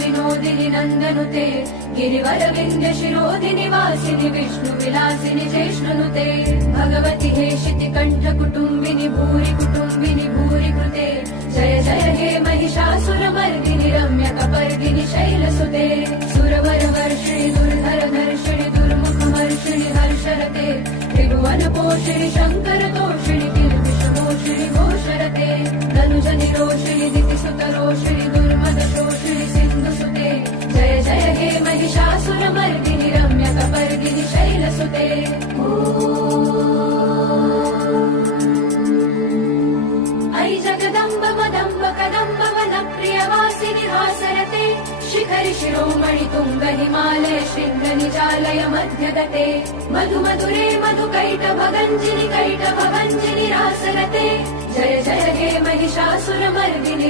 विनोदिनि नन्दनुते गिरिवर विन्ध्य शिरोधिनि वासिनि विष्णु विलासिनि चेष्णुनुते भगवति हेशिति कण्ठ कुटुम्बिनि भूरि कृते जय जय हे महिषासुरमर्दिनि रम्य कपर्दिनि शैलसुते सुरवर वर्षिणि दुर्धर धर्षिणि दुर्मुख हर्षिणि हर्षरते त्रिभुवन पोषिणि शङ्कर तोषिणि किल्बिषमोषिणि घोषरते धनुज निरोषिणि दितिसुत रोषिणि दुर्मद शोषिणि सिन्धुसुते जय जय हे महिषासुरमर्दिनि रम्य कपर्दिनि शैलसुते ऐ जगदम्ब मदम्ब कदम्ब वनप्रियवासिनि हासरते शिखरि शिरोमणि तुङ्ग हिमालय शृङ्ग निजालय मध्यगते मधु मधुरे मधुकैटभगञ्जिनि रासरते जय जय हे महिषासुरमर्दिनि